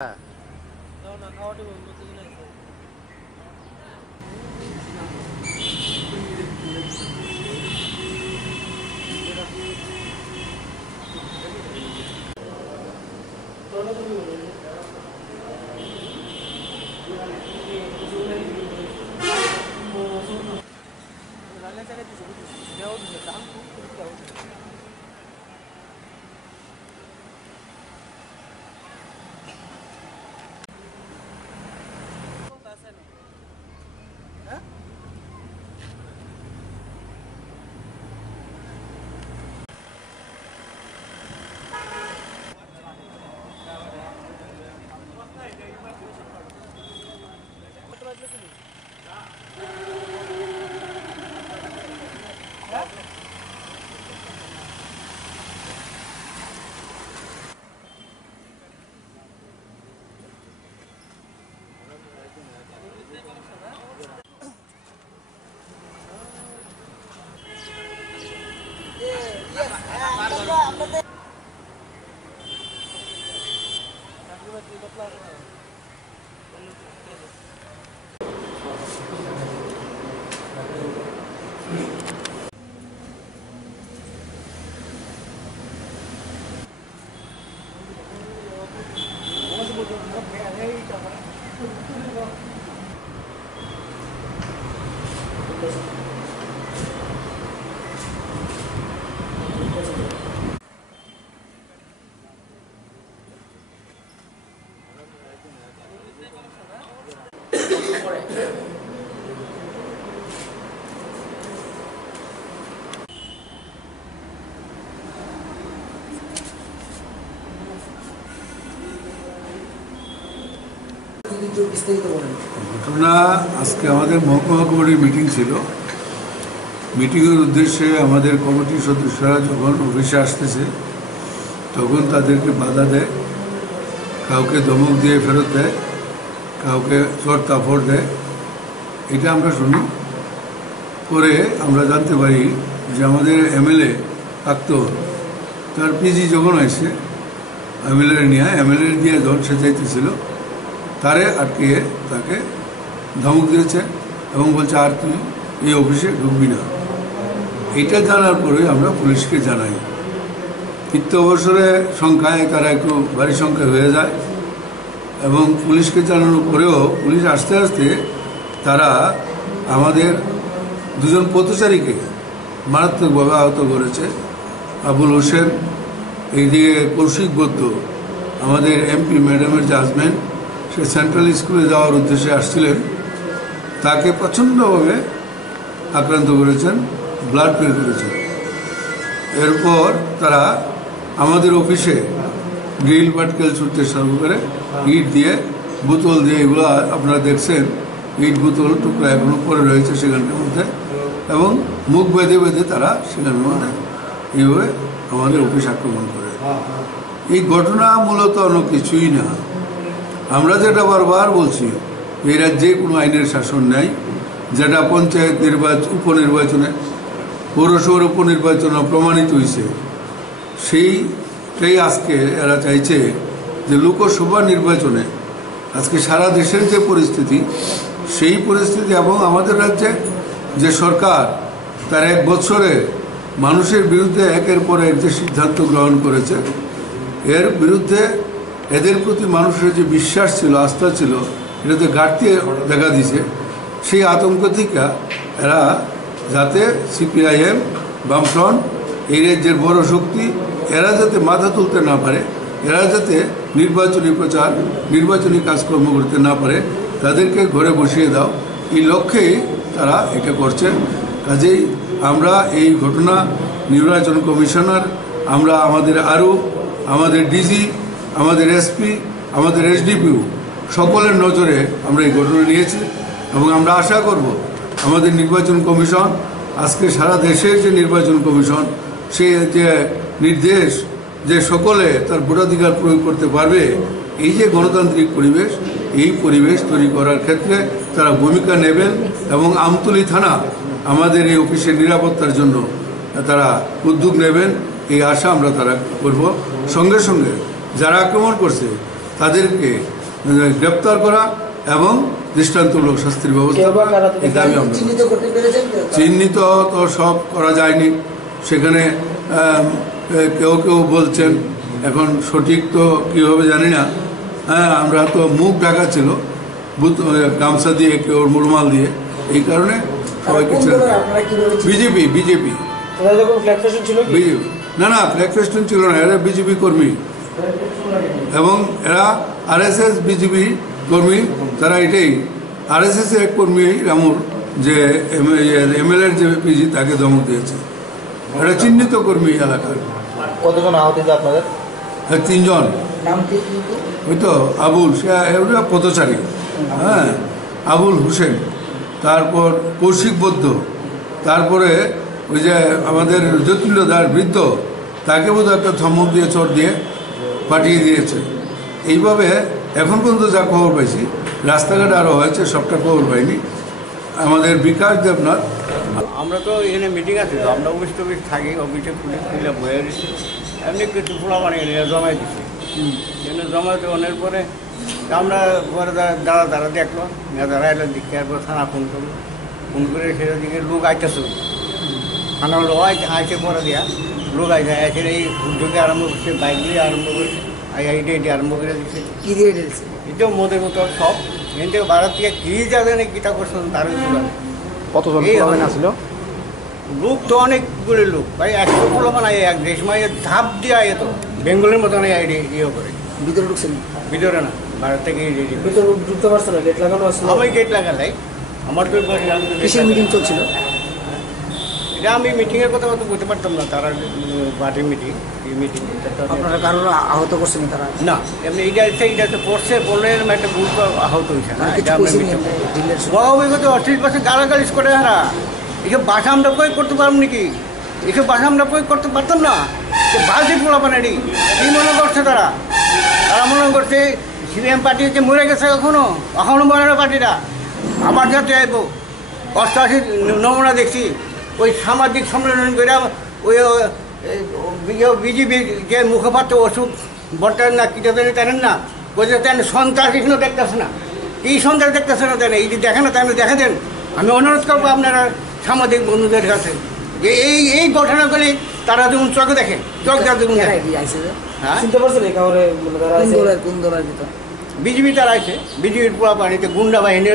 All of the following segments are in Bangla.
হ্যাঁ। ঘটনা আজকে আমাদের মহকুমা কমিটির মিটিং ছিল। মিটিংয়ের উদ্দেশ্যে আমাদের কমিটির সদস্যরা যখন অফিসে আসতেছে তখন তাদেরকে বাধা দেয়, কাউকে ধমক দিয়ে ফেরত দেয়, কাউকে চড় তাফড় দেয়। এটা আমরা শুনি। পরে আমরা জানতে পারি যে আমাদের এমএলএ প্রাক্তন তার পিজি যখন আসছে এমএলএ দিয়ে যখন সে চাইতেছিল তারে আটকে তাকে ধমক দিয়েছে এবং বলছে আর তুই এই অফিসে ঢুকবি না। এটা জানার পরে আমরা পুলিশকে জানাই। তৃতীয় অবসরে সংখ্যায় তারা একটু ভারী সংখ্যা হয়ে যায় এবং পুলিশকে জানানোর পরেও পুলিশ আস্তে আস্তে তারা আমাদের দুজন পথচারীকে মারাত্মকভাবে আহত করেছে। আবুল হোসেন, এইদিকে কৌশিক বৌদ্ধ, আমাদের এমপি ম্যাডামের যে হাজব্যান্ড, সে সেন্ট্রাল স্কুলে যাওয়ার উদ্দেশ্যে আসছিলেন, তাকে প্রচণ্ডভাবে আক্রান্ত করেছেন, ব্লাড বের করেছেন। এরপর তারা আমাদের অফিসে গ্রিল পাটকেল ছুটতে শুরু করে ইট দিয়ে, বোতল দিয়ে, এগুলো আপনারা দেখছেন, ইট বোতল টুকরা এখনো পরে রয়েছে সেখানকার মধ্যে, এবং মুখ বেঁধে বেঁধে তারা সেখানের মধ্যে এইভাবে আমাদের অফিস আক্রমণ করে। এই ঘটনা মূলত অন্য কিছুই না। আমরা যেটা বারবার বলছি, এই রাজ্যে কোনো আইনের শাসন নেই। যেটা পঞ্চায়েত উপনির্বাচনে, পৌরসভার উপনির্বাচনে প্রমাণিত হয়েছে, সেইটাই আজকে এরা চাইছে যে লোকসভা নির্বাচনে আজকে সারা দেশের যে পরিস্থিতি, সেই পরিস্থিতি এবং আমাদের রাজ্যে যে সরকার তার 1 বছরে মানুষের বিরুদ্ধে একের পর এক যে সিদ্ধান্ত গ্রহণ করেছে, এর বিরুদ্ধে এদের প্রতি মানুষের যে বিশ্বাস ছিল, আস্থা ছিল, এটাতে ঘাটতি দেখা দিছে। সেই আতঙ্ক থেকে এরা যাতে সিপিআইএম, বামফ্রন্ট, এই রাজ্যের বড় শক্তি, এরা যাতে মাথা তুলতে না পারে, এরা যাতে নির্বাচনী প্রচার, নির্বাচনী কাজকর্ম করতে না পারে, তাদেরকে ঘরে বসিয়ে দাও, এই লক্ষ্যেই তারা এটা করছে। কাজেই আমরা এই ঘটনা নির্বাচন কমিশনার, আমরা আমাদের ডিজি, আমাদের এসপি, আমাদের এসডিপিও সকলের নজরে আমরা এই ঘটনা নিয়েছি এবং আমরা আশা করব আমাদের নির্বাচন কমিশন আজকে সারা দেশের যে নির্বাচন কমিশন, সে যে নির্দেশ যে সকলে তার ভোটাধিকার প্রয়োগ করতে পারবে, এই যে গণতান্ত্রিক পরিবেশ, এই পরিবেশ তৈরি করার ক্ষেত্রে তারা ভূমিকা নেবেন এবং আমতলী থানা আমাদের এই অফিসের নিরাপত্তার জন্য তারা উদ্যোগ নেবেন, এই আশা আমরা তারা করব। সঙ্গে সঙ্গে যারা আক্রমণ করছে তাদেরকে গ্রেপ্তার করা এবং দৃষ্টান্তমূলক শাস্তির ব্যবস্থা এই দাবি আমরা। চিহ্নিত তো সব করা যায়নি, সেখানে কেউ কেউ বলছেন, এখন সঠিক তো কী হবে জানি না। হ্যাঁ, আমরা তো মুখ ঢাকা ছিল গামছা দিয়ে, কেউ রুমাল দিয়ে, এই কারণে সবাইকে বিজেপি বিজেপি না না ফ্ল্যাগ ফেস্টুন ছিল না, এরা বিজেপি কর্মী এবং এরা আরএসএস বিজেপি কর্মী, তারা এটাই আরএসএস এর এক কর্মী রামুর যে এমএলএর যে পিজি তাকে ধমক দিয়েছে, এটা চিহ্নিত কর্মী এলাকার। কতজন আহত আপনাদের? 3 জন। ওই তো আবুল, সে পথচারী, হ্যাঁ, আবুল হোসেন, তারপর কৌশিক বৌদ্ধ, তারপরে ওই যে আমাদের জ্যোতির্দার বৃদ্ধ, তাকে বোধহয় একটা ধমক দিয়ে চোট দিয়ে পাঠিয়ে দিয়েছে। এইভাবে এখন পর্যন্ত যা খবর পাইছি, রাস্তাঘাটে আরও হয়েছে, সবটা খবর পাইনি। আমাদের বিকাশ দেবনাথ, আমরা তো এখানে মিটিং আছে, তো আমরা অফিস টফিস থাকি, অফিসে পুলিশ খুলে বয়ে দিচ্ছি, এমনি কিছু পোলা বানিয়ে নিয়ে জমাই দিচ্ছি। এখানে জমাতে অনেক পরে আমরা পরে দাঁড়া দেখলো, দাঁড়া এলো দিকে, একবার থানা ফোন করে সেটা দিকে লোক আইতেছে, থানা হলো আইসে পরে দেওয়া লোক আইসে এসে এই উদ্যোগে আরম্ভ করছে, বাইক দিয়ে আরম্ভ করছে, এটি আরম্ভ করে দিচ্ছে। কী দিয়ে দিচ্ছে? এটাও মদের মতো সব এখান থেকে ভারত থেকে কী যাবে কীটা করছেন তার কতজন আসছিল? লোক তো অনেকগুলি লোক, ভাই 100 পোলা বানায় এক দেশ মাই ধাপ দিয়ে যেত বেঙ্গলের মতো ইয়ে করে। ভিতরে ঢুকছেন? ভিতরে না, ভারত থেকে ভিতরে ঢুকতে পারছে না, গেট লাগানো আছে? আমি গেট লাগালাই, আমার তো কিসের মিটিং চলছিল? এটা আমি মিটিংয়ের কথা তো বলতে পারতাম না, তারা পার্টির মিটিং, এই মিটিং। আপনারা কারোর আহত করছেন তারা? না, এমনি এইটা তো পড়ছে, বললে একটা গ্রুপ আহত হয়েছে না, এটা আমরা অভিজ্ঞতা 38% গালাগালিজ করে হারা। এইসব ভাষা আমরা প্রয়োগ করতে পারব নাকি? এইসব ভাষা আমরা প্রয়োগ করতে পারতাম না। সে বালতি পোলা বানারি কী মনে করছে তারা মনে করছে সিপিএম পার্টি যে মরে গেছে, এখনও মরে না পার্টিটা, আবার যাতে আইব। 88 নমুনা দেখছি, ওই সামাজিক সম্মেলন করে ওই বিজেপির যে মুখপাত্র ওষুধ বর্তমান না কী জানেন না, বলছে তেন সন্ত্রাস এখানে দেখতেছে না, এই সন্ত্রাস দেখতেছে না, তেন এই যে দেখে না, তেন দেখে দেন। আমি অনুরোধ করবো আপনারা সামাজিক বন্ধুদের কাছে যে এই ঘটনাগুলি তারা যেমন চোখে দেখেন, চোখ বিজেপি তারা আছে, বিজেপির পুরা পানিতে গুন্ডা বাহিনী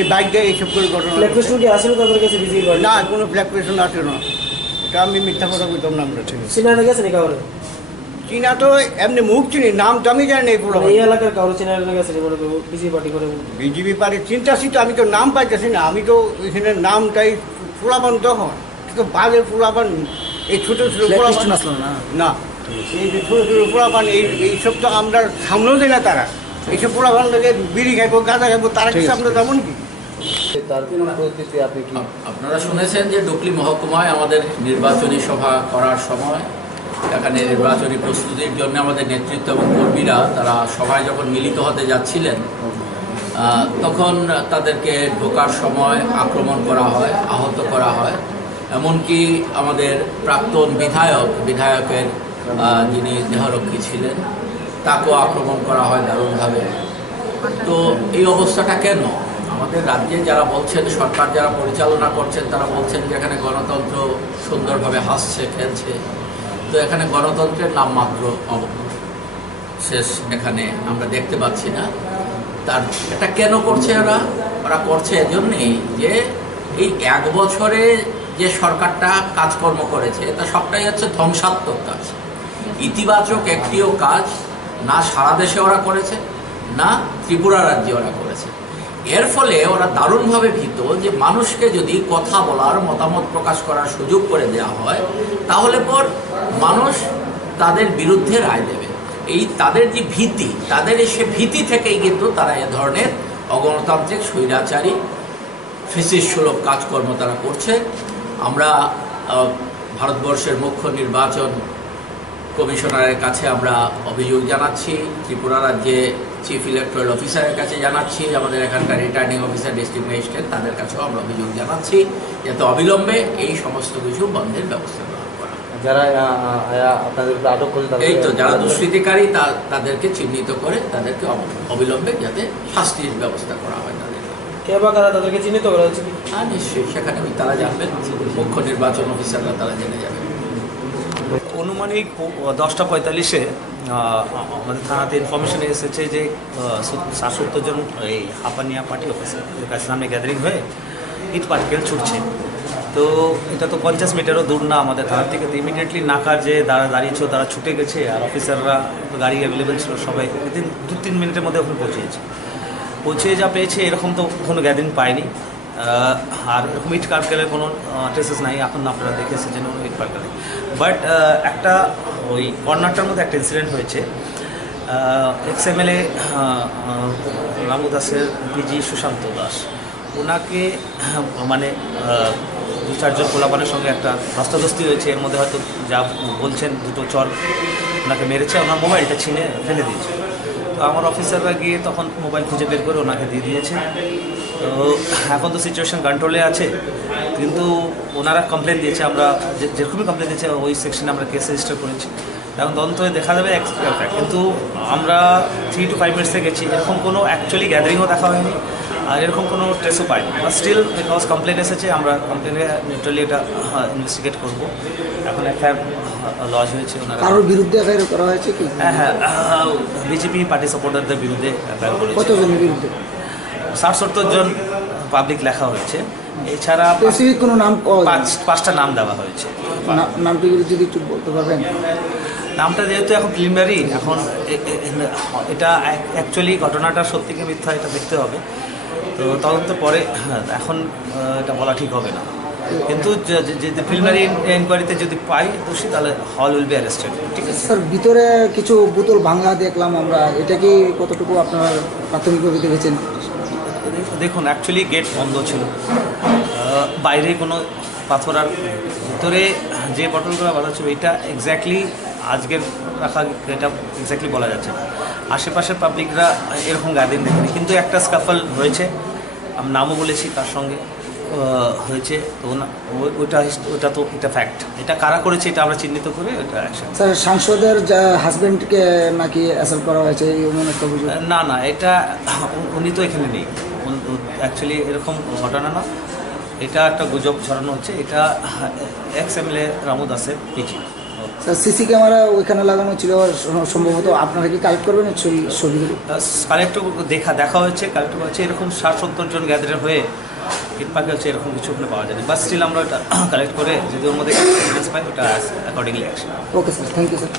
এই বাইক দিয়ে এইসব করে ঘটনা না, কোনো ফ্ল্যাগ প্রেশন আসে না, এটা আমি মিথ্যা কথা বলতাম না। আমরা ঠিক চীনা তো এমনি মুখ চিনি, নাম তো আমি জানি এই পুরো বিজেপি পার্টি চিন্তাছি তো, আমি তো নাম পাইতেছি না, আমি তো এখানে নামটাই পোলাপান তখন তো বাজে পোলাপান, এই ছোটো ছোটো পোলাপান না, এই যে ছোটো ছোটো পোলাপান এইসব তো আমরা সামনেও দিই না, তারা এইসব পোলাপান থেকে বিড়ি খাইবো, গাঁজা খাইবো, তারা কিছু আমরা তেমন কি। আপনারা শুনেছেন যে ডুকলি মহকুমায় আমাদের নির্বাচনী সভা করার সময় এখানে নির্বাচনী প্রস্তুতির জন্য আমাদের নেতৃত্ব এবং কর্মীরা তারা সবাই যখন মিলিত হতে যাচ্ছিলেন, তখন তাদেরকে ঢোকার সময় আক্রমণ করা হয়, আহত করা হয়। এমনকি আমাদের প্রাক্তন বিধায়কের যিনি দেহরক্ষী ছিলেন, তাকেও আক্রমণ করা হয় দারুণভাবে। তো এই অবস্থাটা কেন? আমাদের রাজ্যে যারা বলছেন, সরকার যারা পরিচালনা করছেন, তারা বলছেন যে এখানে গণতন্ত্র সুন্দরভাবে হাসছে, খেলছে। তো এখানে গণতন্ত্রের নামমাত্র শেষ এখানে আমরা দেখতে পাচ্ছি না। তার এটা কেন করছে ওরা করছে এজন্যই যে এই 1 বছরে যে সরকারটা কাজকর্ম করেছে তা সবটাই হচ্ছে ধ্বংসাত্মক কাজ। ইতিবাচক একটিও কাজ না সারা দেশে ওরা করেছে, না ত্রিপুরা রাজ্যে ওরা করেছে। এর ফলে ওরা দারুণভাবে ভীত যে মানুষকে যদি কথা বলার, মতামত প্রকাশ করার সুযোগ করে দেওয়া হয়, তাহলে পর মানুষ তাদের বিরুদ্ধে রায় দেবে। এই তাদের যে ভীতি, তাদের সে ভীতি থেকেই কিন্তু তারা এ ধরনের অগণতান্ত্রিক, স্বৈরাচারী, ফেসিস্টসুলভ কাজকর্ম তারা করছে। আমরা ভারতবর্ষের মুখ্য নির্বাচন কমিশনারের কাছে আমরা অভিযোগ জানাচ্ছি, ত্রিপুরা রাজ্যে চিফ ইলেকটোরাল অফিসারের কাছে জানাচ্ছি, আমাদের এখানকার রিটার্নিং অফিসার, ডিস্ট্রিক্ট ম্যাজিস্ট্রেট, তাদের কাছেও আমরা অভিযোগ জানাচ্ছি যাতে অবিলম্বে এই সমস্ত কিছু বন্ধের ব্যবস্থা গ্রহণ করা। যারা আপনাদের আটক করে এই তো যারা দুষ্কৃতিকারী তাদেরকে চিহ্নিত করে তাদেরকে অবিলম্বে যাতে শাস্তির ব্যবস্থা করা হয় তাদের। কে বা কারা তাদেরকে চিহ্নিত করা হয়েছে কি? হ্যাঁ নিশ্চয়ই, সেখানে তারা জানবেন, মুখ্য নির্বাচন অফিসাররা তারা জেনে যাবেন। অনুমানিক 10টা 45-এ আমাদের থানাতে ইনফরমেশন এসেছে যে 70 জন এই হাপানিয়া পার্টি অফিসের কাছে সামনে গ্যাদারিং হয়ে ইট পার্টিকেল ছুটছে। তো এটা তো 50 মিটারও দূর না আমাদের থানা থেকে। তো ইমিডিয়েটলি নাকার যে দাঁড়িয়েছিল তারা ছুটে গেছে, আর অফিসাররা গাড়ি অ্যাভেলেবেল ছিল, সবাই উইদিন 2-3 মিনিটের মধ্যে ওখানে পৌঁছে যা পেয়েছে এরকম তো কোনো গ্যাদারিং পায়নি। আর এরকম ইট পার্কেলের কোনো ট্রেসেস নাই, এখন আপনারা দেখে এসেছেন ইট পার্কেলে। বাট একটা ওই কর্নারটার মধ্যে একটা ইনসিডেন্ট হয়েছে। XMLA রামু দাসের পিজি সুশান্ত দাস, ওনাকে মানে 2-4 জন পোলাপানের সঙ্গে একটা ধস্তাধস্তি হয়েছে। এর মধ্যে হয়তো যা বলছেন 2টো চর ওনাকে মেরেছে, ওনার মোবাইলটা ছিনে ফেলে দিয়েছে। তো আমার অফিসাররা গিয়ে তখন মোবাইল খুঁজে বের করে ওনাকে দিয়ে দিয়েছে। তো এখন তো সিচুয়েশন কন্ট্রোলে আছে, কিন্তু ওনারা কমপ্লেন দিয়েছে, আমরা যেরকমই কমপ্লেন দিয়েছে ওই সেকশনে আমরা কেস রেজিস্টার করেছি। এখন তদন্ত দেখা যাবে কিন্তু আমরা 3 to 5 মিনিটসে গেছি, এরকম কোনো অ্যাকচুয়ালি গ্যাদারিংও দেখা হয়নি আর এরকম কোনো ট্রেসও পাইনি। বাট স্টিল বিকজ কমপ্লেন এসেছে, আমরা কমপ্লেনে নিউট্রালি এটা ইনভেস্টিগেট করবো। এখন একটা লজ হয়েছে ওনারা। কারোর বিরুদ্ধে এফআইআর করা হয়েছে কি? হ্যাঁ, বিজেপি পার্টি সাপোর্টারদের বিরুদ্ধে এফআইআর করেছে। কতজনের বিরুদ্ধে? 60-70 জন পাবলিক লেখা হয়েছে। এছাড়া স্পেসিফিক কোনো নাম? 5টা নাম দেওয়া হয়েছে। নামটি যদি একটু বলতে পারবেন? নামটা যেহেতু এখন প্রিলিমিনারি, এখন এটা অ্যাকচুয়ালি ঘটনাটা সত্যি কি মিথ্যা এটা দেখতে হবে। তো তদন্ত পরে এখন এটা বলা ঠিক হবে না, কিন্তু যদি প্রিলিমিনারি এনকোয়ারিতে যদি পাই দোষী তাহলে হল উইল বি অ্যারেস্টেড। ঠিক আছে স্যার, ভিতরে কিছু বোতল ভাঙা দেখলাম আমরা, এটা কি কতটুকু আপনার প্রাথমিকভাবে দেখেছেন? দেখুন, অ্যাকচুয়ালি গেট বন্ধ ছিল, বাইরে কোনো পাথর, আর ভিতরে যে বটলগুলো বাঁধা ছিল এটা এক্স্যাক্টলি আজকের রাখা, এটা এক্স্যাক্টলি বলা যাচ্ছে না। আশেপাশের পাবলিকরা এরকম গার্ডেন দেখেনি, কিন্তু একটা স্কাফল হয়েছে, আমি নামও বলেছি তার সঙ্গে হয়েছে। তো ওটা তো এটা ফ্যাক্ট, এটা কারা করেছে এটা আমরা চিহ্নিত করে এটা অ্যাকশন। স্যার, সাংসদের হাজব্যান্ডকে নাকি অ্যাসাল্ট করা হয়েছে এমন একটা অভিযোগ? না, এটা উনি তো এখানে নেই, অ্যাকচুয়ালি এরকম ঘটনা না, এটা একটা গুজব ছড়ানো হচ্ছে। এটা XMLA রামু দাসের পিজি। স্যার, সিসি ক্যামেরা ওইখানে লাগানো ছিল সম্ভবত, আপনারা কি কালেক্ট করবেন ছবিগুলো? কালেক্ট দেখা হয়েছে, কালেক্ট হচ্ছে। এরকম 60-70 জন গ্যাদার হয়ে ইট পার্কে হচ্ছে, এরকম কিছু ওখানে পাওয়া যায়নি। বাট স্টিল আমরা ওটা কালেক্ট করে যদি ওর মধ্যে এভিডেন্স পাই ওটা accordingly action. Okay sir, thank you sir.